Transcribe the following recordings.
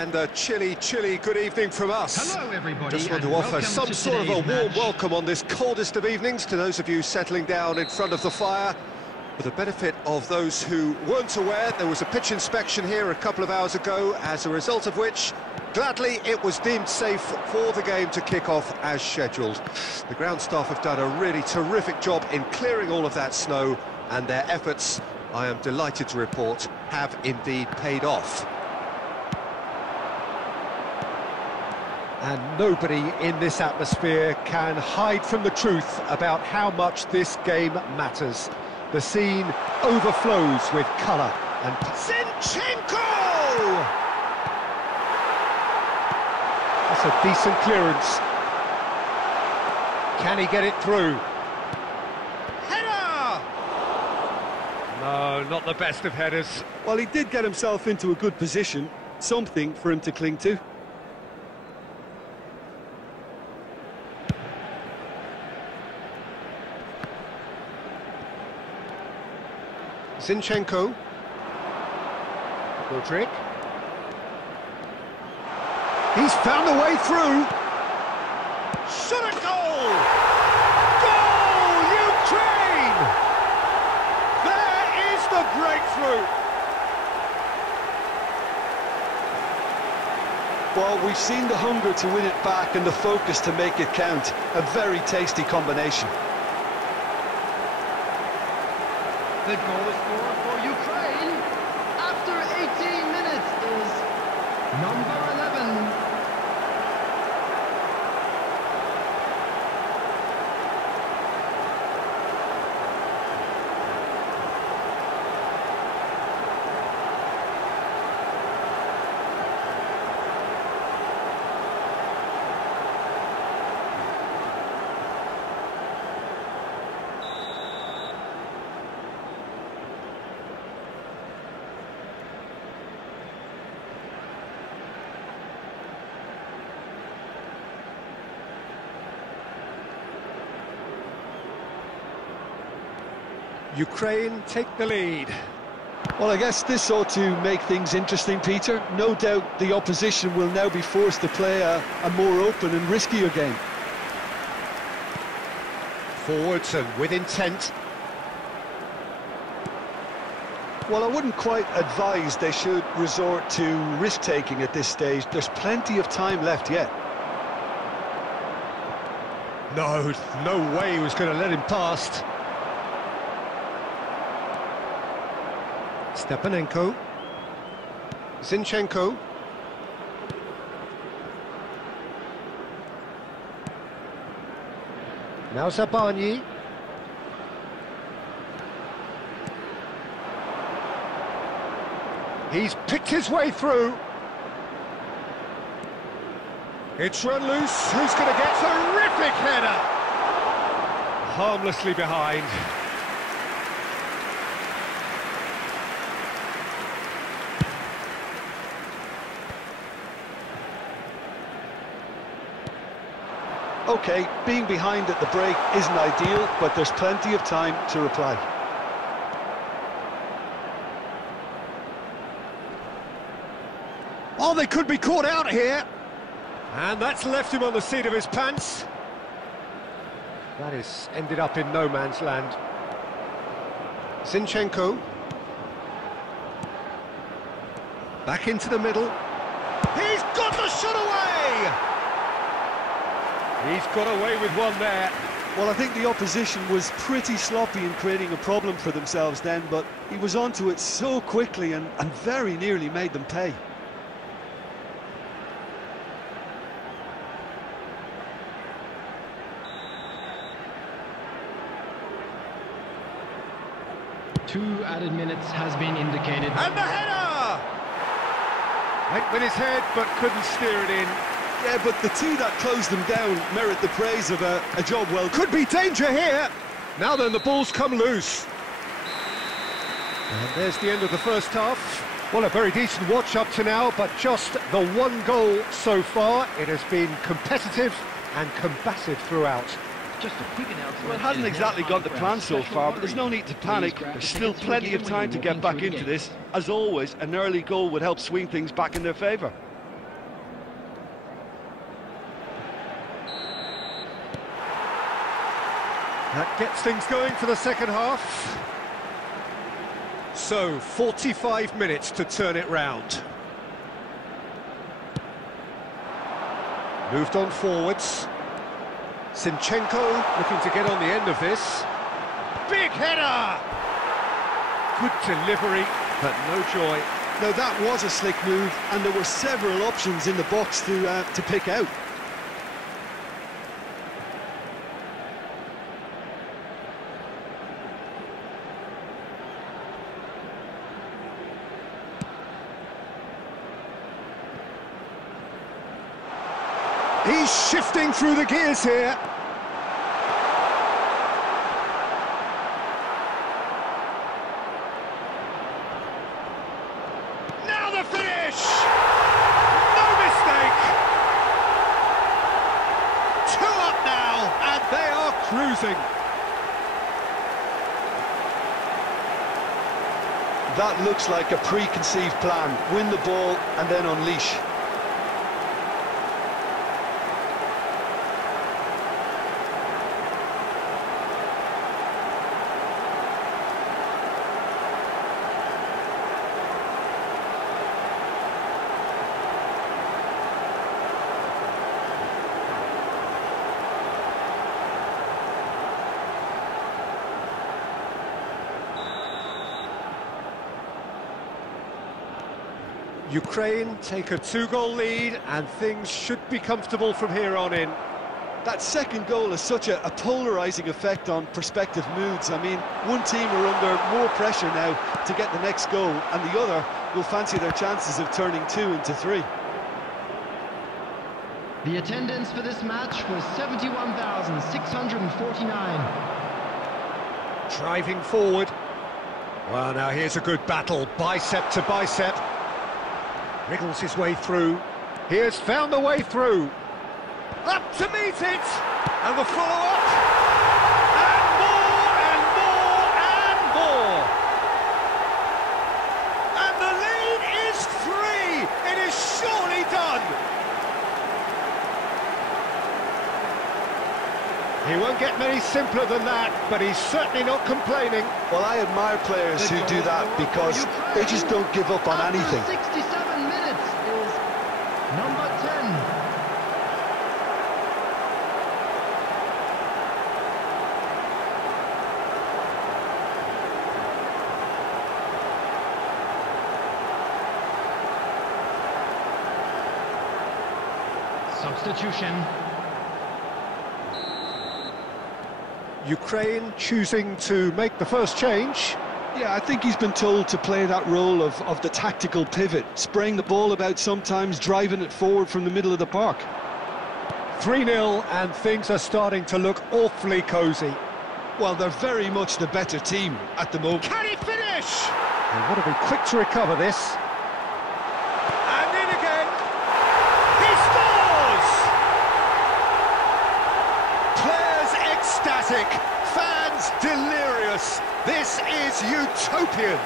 and a chilly good evening from us. Hello everybody. Just want to offer some sort of a warm welcome on this coldest of evenings to those of you settling down in front of the fire. For the benefit of those who weren't aware, there was a pitch inspection here a couple of hours ago, as a result of which, gladly, it was deemed safe for the game to kick off as scheduled. The ground staff have done a really terrific job in clearing all of that snow, and their efforts, I am delighted to report, have indeed paid off. And nobody in this atmosphere can hide from the truth about how much this game matters. The scene overflows with colour and... Zinchenko! That's a decent clearance. Can he get it through? Header! No, not the best of headers. Well, he did get himself into a good position, something for him to cling to. Zinchenko. Rodrick. He's found a way through. Shot a goal! Goal, Ukraine! There is the breakthrough! Well, we've seen the hunger to win it back and the focus to make it count. A very tasty combination. The goal scorer for Ukraine after 18 minutes is number 11. Ukraine take the lead. Well, I guess this ought to make things interesting, Peter. No doubt the opposition will now be forced to play a more open and riskier game. Forwards and with intent. Well, I wouldn't quite advise they should resort to risk-taking at this stage. There's plenty of time left yet. No way he was going to let him past. Stepanenko. Zinchenko. Now Zabani. He's picked his way through. It's run loose. Who's going to get terrific header? Harmlessly behind. OK, being behind at the break isn't ideal, but there's plenty of time to reply. Oh, they could be caught out here. And that's left him on the seat of his pants. That has ended up in no man's land. Zinchenko. Back into the middle. He's got the shot away! He's got away with one there. Well, I think the opposition was pretty sloppy in creating a problem for themselves then, but he was onto it so quickly and very nearly made them pay. Two added minutes has been indicated. And the header! Went with his head, but couldn't steer it in. Yeah, but the two that closed them down merit the praise of a job well. Could be danger here. Now then, the ball's come loose. And there's the end of the first half. Well, a very decent watch up to now, but just the one goal so far. It has been competitive and combative throughout. Just a quick announcement. Well, it hasn't exactly got the plan so far, but there's no need to panic. There's still plenty of time to get back into this. As always, an early goal would help swing things back in their favour. That gets things going for the second half. So, 45 minutes to turn it round. Moved on forwards. Zinchenko looking to get on the end of this. Big header! Good delivery, but no joy. Now that was a slick move, and there were several options in the box to pick out. He's shifting through the gears here. Now the finish! No mistake! 2 up now, and they are cruising. That looks like a preconceived plan. Win the ball and then unleash. Ukraine take a 2-goal lead, and things should be comfortable from here on in. That second goal has such a polarising effect on prospective moods. I mean, one team are under more pressure now to get the next goal, and the other will fancy their chances of turning 2 into 3. The attendance for this match was 71,649. Driving forward. Well, now here's a good battle, bicep to bicep. Wriggles his way through. He has found the way through. Up to meet it! And the follow-up. And more, and more, and more. And the lead is 3. It is surely done. He won't get many simpler than that, but he's certainly not complaining. Well, I admire players who do that because they just don't give up on anything. 67 minutes is number 10. Substitution. Ukraine choosing to make the first change. Yeah, I think he's been told to play that role of the tactical pivot, spraying the ball about sometimes, driving it forward from the middle of the park. 3-0, and things are starting to look awfully cosy. Well, they're very much the better team at the moment. Can he finish? They want to be quick to recover this. And in again. He scores! Players ecstatic, fans delirious. This is utopian.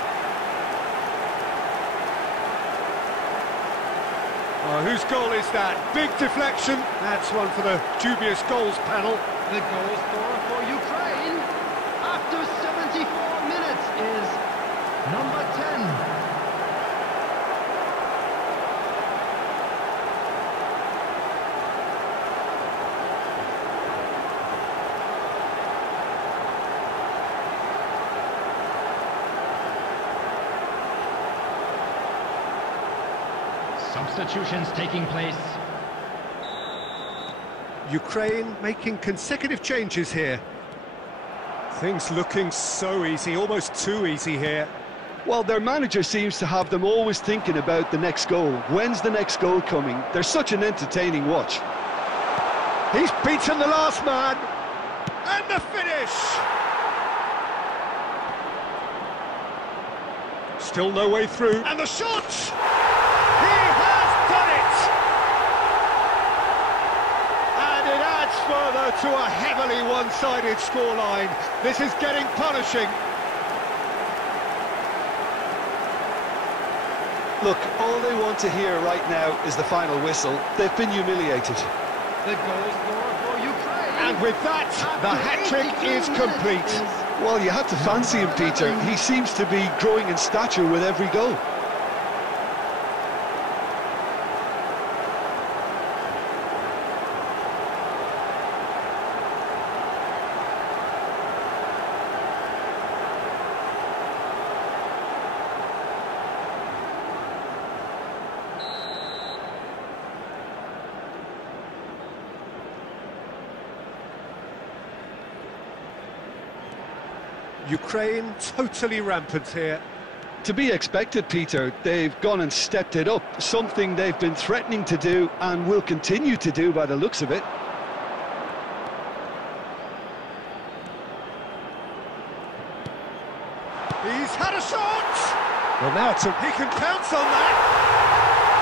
Oh, whose goal is that? Big deflection. That's one for the dubious goals panel. The goal scorer for Ukraine after 74 minutes is number 10. Substitutions taking place. Ukraine making consecutive changes here. Things looking so easy, almost too easy here. Well, their manager seems to have them always thinking about the next goal. When's the next goal coming? They're such an entertaining watch. He's beaten the last man. And the finish! Still no way through. And the shot! He has done it! And it adds further to a heavily one-sided scoreline. This is getting punishing. Look, all they want to hear right now is the final whistle. They've been humiliated. The goal scorer for Ukraine. And with that, the hat-trick is complete. Well, you have to fancy him, Peter. He seems to be growing in stature with every goal. Ukraine totally rampant here. To be expected, Peter. They've gone and stepped it up, something they've been threatening to do and will continue to do by the looks of it. He's had a shot! Ronaldo, he can pounce on that!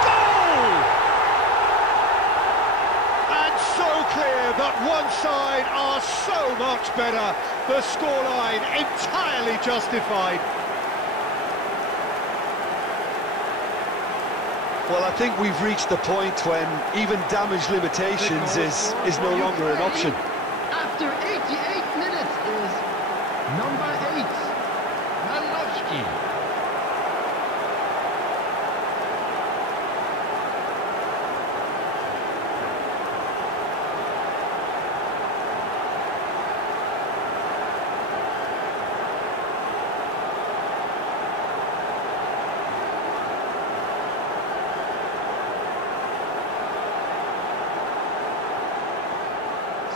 Goal! And so clear that one side are so much better. The scoreline entirely justified. Well, I think we've reached the point when even damage limitations is no longer an option. After 88 minutes is number 8, Ronaldo.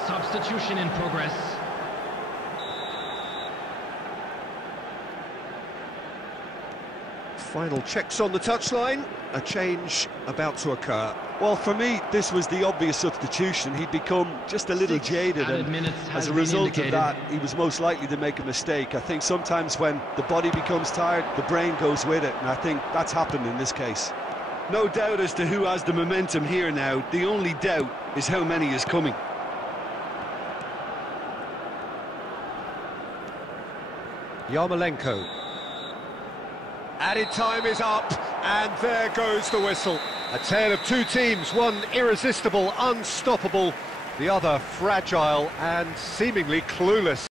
Substitution in progress. Final checks on the touchline. A change about to occur. Well, for me, this was the obvious substitution. He'd become just a little jaded, and as a result of that, he was most likely to make a mistake. I think sometimes when the body becomes tired, the brain goes with it, and I think that's happened in this case. No doubt as to who has the momentum here now. The only doubt is how many is coming. Yarmolenko. Added time is up, and there goes the whistle. A tale of two teams, one irresistible, unstoppable, the other fragile and seemingly clueless.